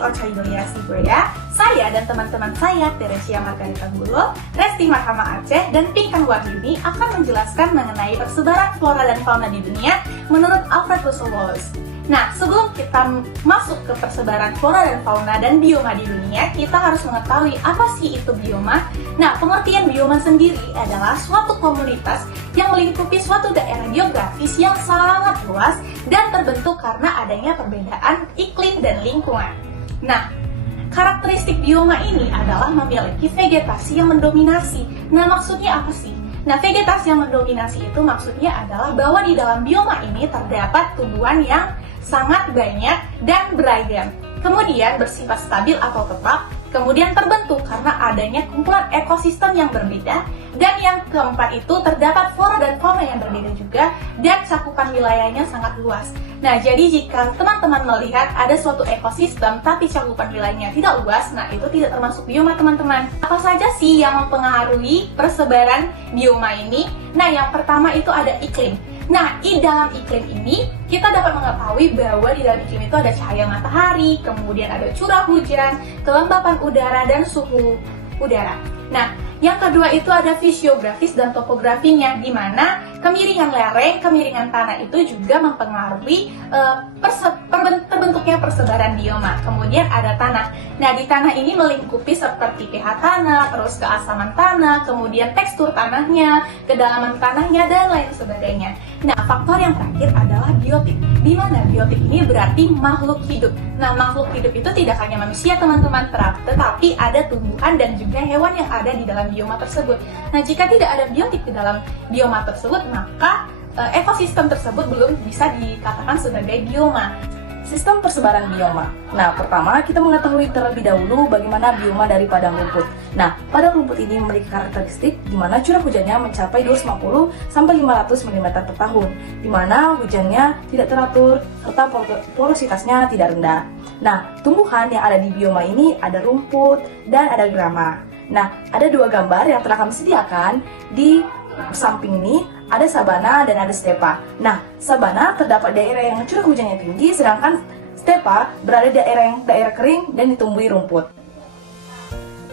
Ocha Idolia Sibuya. Saya dan teman-teman saya, Teresia Margarita Bulo, Resti Marhama Aceh, dan Pinkan Wahyuni akan menjelaskan mengenai persebaran flora dan fauna di dunia menurut Alfred Russel Wallace. Nah, sebelum kita masuk ke persebaran flora dan fauna dan bioma di dunia, kita harus mengetahui apa sih itu bioma. Nah, pengertian bioma sendiri adalah suatu komunitas yang melingkupi suatu daerah geografis yang sangat luas dan terbentuk karena adanya perbedaan iklim dan lingkungan. Nah, karakteristik bioma ini adalah memiliki vegetasi yang mendominasi. Nah, maksudnya apa sih? Nah, vegetasi yang mendominasi itu maksudnya adalah bahwa di dalam bioma ini terdapat tumbuhan yang sangat banyak dan beragam, kemudian bersifat stabil atau tetap, kemudian terbentuk karena adanya kumpulan ekosistem yang berbeda, dan yang keempat itu terdapat flora dan fauna yang berbeda juga, dan cakupan wilayahnya sangat luas. Nah, jadi jika teman-teman melihat ada suatu ekosistem tapi cakupan wilayahnya tidak luas, nah itu tidak termasuk bioma, teman-teman. Apa saja sih yang mempengaruhi persebaran bioma ini? Nah, yang pertama itu ada iklim. Nah, di dalam iklim ini, kita dapat mengetahui bahwa di dalam iklim itu ada cahaya matahari, kemudian ada curah hujan, kelembapan udara, dan suhu udara. Nah, yang kedua itu ada fisiografis dan topografinya, di mana kemiringan lereng, kemiringan tanah itu juga mempengaruhi terbentuknya persebaran bioma. Kemudian ada tanah. Nah, di tanah ini melingkupi seperti pH tanah, terus keasaman tanah, kemudian tekstur tanahnya, kedalaman tanahnya, dan lain sebagainya. Nah, faktor yang terakhir adalah biotik, di mana biotik ini berarti makhluk hidup. Nah, makhluk hidup itu tidak hanya manusia, teman-teman, tetapi ada tumbuhan dan juga hewan yang ada di dalam bioma tersebut. Nah, jika tidak ada biotik di dalam bioma tersebut, maka ekosistem tersebut belum bisa dikatakan sebagai bioma. Sistem persebaran bioma. Nah, pertama kita mengetahui terlebih dahulu bagaimana bioma dari padang rumput. Nah, padang rumput ini memiliki karakteristik di mana curah hujannya mencapai 250 sampai 500 mm per tahun, di mana hujannya tidak teratur serta porositasnya tidak rendah. Nah, tumbuhan yang ada di bioma ini ada rumput dan ada grama. Nah, ada dua gambar yang telah kami sediakan. Di samping ini ada sabana dan ada stepa. Nah, sabana terdapat daerah yang curah hujannya tinggi, sedangkan stepa berada di daerah kering dan ditumbuhi rumput.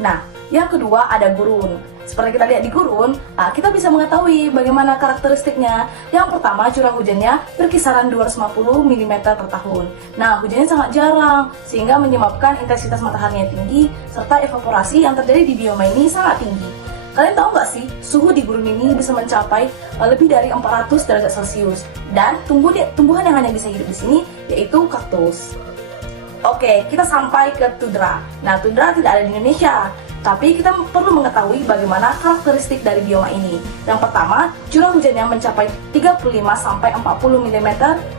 Nah, yang kedua ada gurun. Seperti kita lihat di gurun, kita bisa mengetahui bagaimana karakteristiknya. Yang pertama, curah hujannya berkisaran 250 mm per tahun. Nah, hujannya sangat jarang, sehingga menyebabkan intensitas matahari yang tinggi, serta evaporasi yang terjadi di bioma ini sangat tinggi. Kalian tahu nggak sih, suhu di gurun ini bisa mencapai lebih dari 400 derajat Celcius. Dan tumbuhan yang hanya bisa hidup di sini, yaitu kaktus. Oke, kita sampai ke tundra. Nah, tundra tidak ada di Indonesia, tapi kita perlu mengetahui bagaimana karakteristik dari bioma ini. Yang pertama, curah hujannya mencapai 35 sampai 40 mm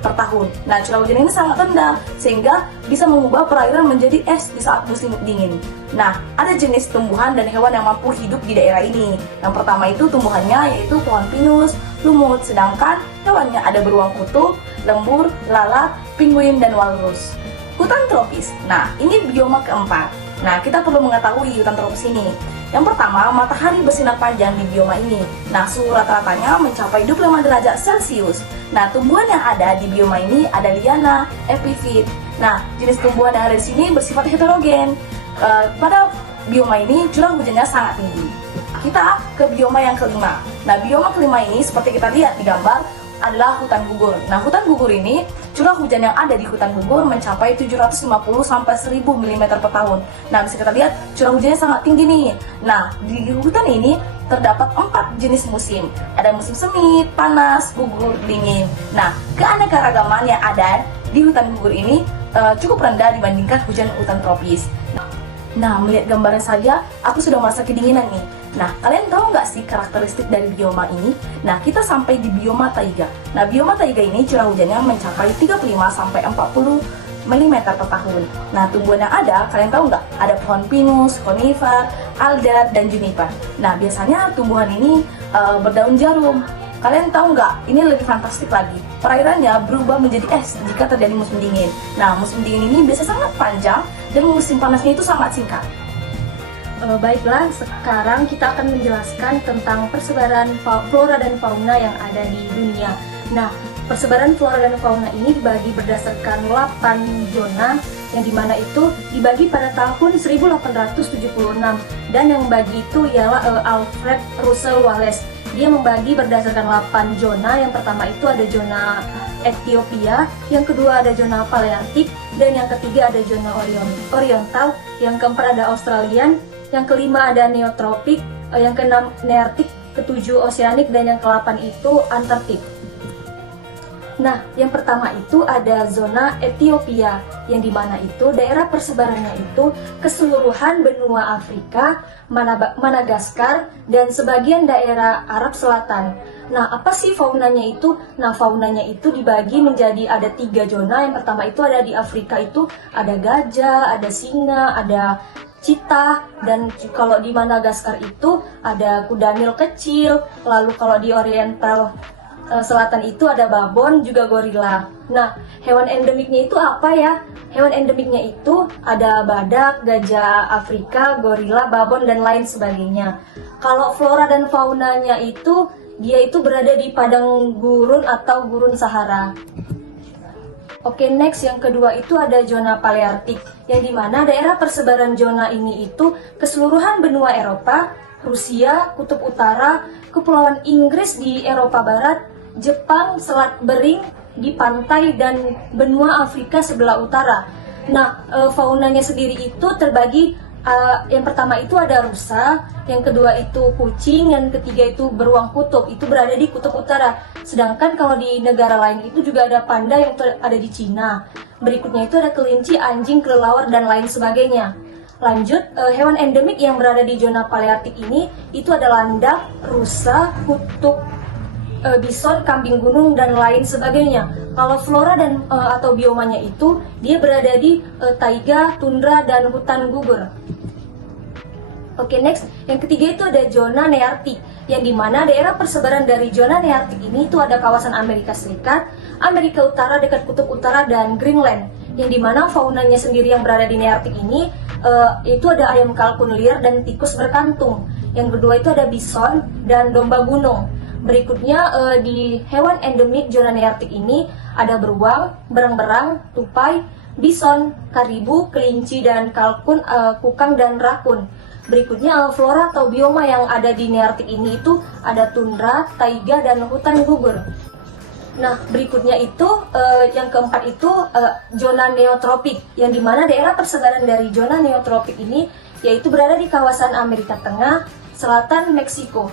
per tahun. Nah, curah hujan ini sangat rendah, sehingga bisa mengubah perairan menjadi es di saat musim dingin. Nah, ada jenis tumbuhan dan hewan yang mampu hidup di daerah ini. Yang pertama itu tumbuhannya yaitu pohon pinus, lumut, sedangkan hewannya ada beruang kutub, lembur, lalat, penguin, dan walrus. Hutan tropis. Nah, ini bioma keempat. Nah, kita perlu mengetahui hutan tropis ini. Yang pertama, matahari bersinar panjang di bioma ini. Nah, suhu rata-ratanya mencapai 25 derajat Celcius. Nah, tumbuhan yang ada di bioma ini ada liana, epifit. Nah, jenis tumbuhan yang ada di sini bersifat heterogen. Pada bioma ini curah hujannya sangat tinggi. Kita ke bioma yang kelima. Nah, bioma kelima ini seperti kita lihat di gambar adalah hutan gugur. Nah, hutan gugur ini curah hujan yang ada di hutan gugur mencapai 750 sampai 1000 mm per tahun. Nah, bisa kita lihat curah hujannya sangat tinggi nih. Nah, di hutan ini terdapat 4 jenis musim. Ada musim semi, panas, gugur, dingin. Nah, keanekaragaman yang ada di hutan gugur ini cukup rendah dibandingkan hutan tropis. Nah, melihat gambarnya saja, aku sudah merasa kedinginan nih. Nah, kalian tahu nggak sih karakteristik dari bioma ini? Nah, kita sampai di bioma taiga. Nah, bioma taiga ini curah hujannya mencapai 35 sampai 40 mm per tahun. Nah, tumbuhan yang ada, kalian tahu nggak? Ada pohon pinus, konifer, alder, dan juniper. Nah, biasanya tumbuhan ini berdaun jarum. Kalian tahu nggak? Ini lebih fantastik lagi. Perairannya berubah menjadi es jika terjadi musim dingin. Nah, musim dingin ini biasa sangat panjang dan musim panasnya itu sangat singkat. Baiklah, sekarang kita akan menjelaskan tentang persebaran flora dan fauna yang ada di dunia. Nah, persebaran flora dan fauna ini dibagi berdasarkan 8 zona yang dimana itu dibagi pada tahun 1876, dan yang membagi itu ialah Alfred Russel Wallace. Dia membagi berdasarkan 8 zona. Yang pertama itu ada zona Ethiopia, yang kedua ada zona Paleartik, dan yang ketiga ada zona Oriental, yang keempat ada Australian, yang kelima ada Neotropik, yang keenam Nearktik, ketujuh Oceanic, dan yang ke-8 itu Antarktik. Nah, yang pertama itu ada zona Ethiopia, yang dimana itu daerah persebarannya itu keseluruhan benua Afrika, Madagaskar, dan sebagian daerah Arab Selatan. Nah, apa sih faunanya itu? Nah, faunanya itu dibagi menjadi ada 3 zona. Yang pertama itu ada di Afrika itu ada gajah, ada singa, ada cheetah, dan kalau di Madagaskar itu ada kuda Nil kecil. Lalu kalau di Oriental Selatan itu ada babon, juga gorila. Nah, hewan endemiknya itu apa ya? Hewan endemiknya itu ada badak, gajah Afrika, gorila, babon, dan lain sebagainya. Kalau flora dan faunanya itu, dia itu berada di padang gurun atau gurun Sahara. Oke, next yang kedua itu ada zona Paleartik, yang dimana daerah persebaran zona ini itu keseluruhan benua Eropa, Rusia, Kutub Utara, Kepulauan Inggris di Eropa Barat, Jepang, Selat Bering di pantai, dan benua Afrika sebelah utara. Nah, faunanya sendiri itu terbagi, yang pertama itu ada rusa, yang kedua itu kucing, yang ketiga itu beruang kutub, itu berada di Kutub Utara. Sedangkan kalau di negara lain itu juga ada panda yang ada di Cina. Berikutnya itu ada kelinci, anjing, kelelawar, dan lain sebagainya. Lanjut, hewan endemik yang berada di zona Paleartik ini itu ada landak, rusa, kutub, bison, kambing gunung, dan lain sebagainya. Kalau flora dan atau biomanya itu dia berada di taiga, tundra, dan hutan gugur. Oke, next, yang ketiga itu ada zona Nearktik, yang dimana daerah persebaran dari zona Nearktik ini itu ada kawasan Amerika Serikat, Amerika Utara dekat Kutub Utara, dan Greenland. Yang dimana faunanya sendiri yang berada di Nearktik ini itu ada ayam kalkun liar dan tikus berkantung. Yang kedua itu ada bison dan domba gunung. Berikutnya di hewan endemik zona Nearktik ini ada beruang, berang-berang, tupai, bison, karibu, kelinci, dan kalkun, kukang, dan rakun. Berikutnya flora atau bioma yang ada di Nearktik ini itu ada tundra, taiga, dan hutan gugur. Nah, berikutnya itu yang keempat itu zona neotropik, yang dimana daerah persebaran dari zona neotropik ini yaitu berada di kawasan Amerika Tengah, Selatan, Meksiko.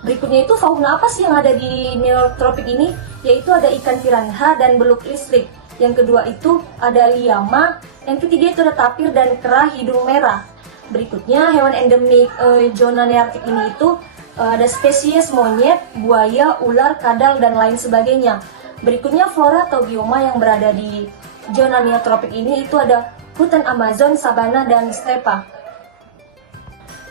Berikutnya itu fauna apa sih yang ada di neotropik ini? Yaitu ada ikan piranha dan beluk listrik. Yang kedua itu ada liama. Yang ketiga itu ada tapir dan kera hidung merah. Berikutnya hewan endemik zona Nearktik ini itu ada spesies monyet, buaya, ular, kadal, dan lain sebagainya. Berikutnya flora atau bioma yang berada di zona neotropik ini itu ada hutan Amazon, sabana, dan stepa.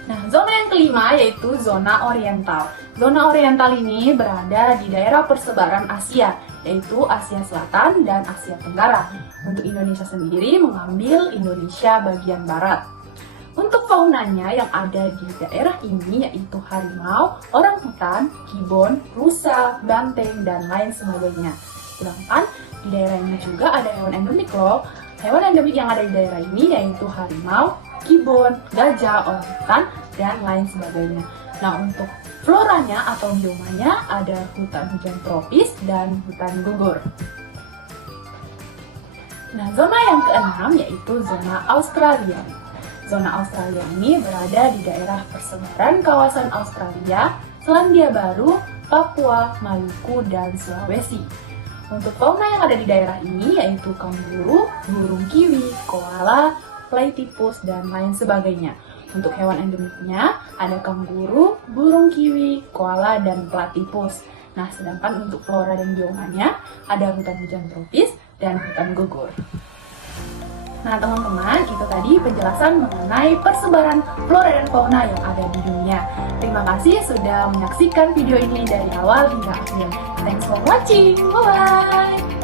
Nah, zona yang kelima yaitu zona oriental. Zona oriental ini berada di daerah persebaran Asia, yaitu Asia Selatan dan Asia Tenggara. Untuk Indonesia sendiri mengambil Indonesia bagian barat. Untuk faunanya yang ada di daerah ini yaitu harimau, orangutan, gibbon, rusa, banteng, dan lain sebagainya. Sedangkan di daerah ini juga ada hewan endemik loh. Hewan endemik yang ada di daerah ini yaitu harimau, gibbon, gajah, orangutan, dan lain sebagainya. Nah, untuk floranya atau biomanya ada hutan hujan tropis dan hutan gugur. Nah, zona yang keenam yaitu zona Australia. Zona Australia ini berada di daerah persebaran kawasan Australia, Selandia Baru, Papua, Maluku, dan Sulawesi. Untuk fauna yang ada di daerah ini yaitu kanguru, burung kiwi, koala, platypus, dan lain sebagainya. Untuk hewan endemiknya ada kanguru, burung kiwi, koala, dan platypus. Nah, sedangkan untuk flora dan biomanya ada hutan hujan tropis dan hutan gugur. Nah, teman-teman, itu tadi penjelasan mengenai persebaran flora dan fauna yang ada di dunia. Terima kasih sudah menyaksikan video ini dari awal hingga akhir. Thanks for watching. Bye-bye!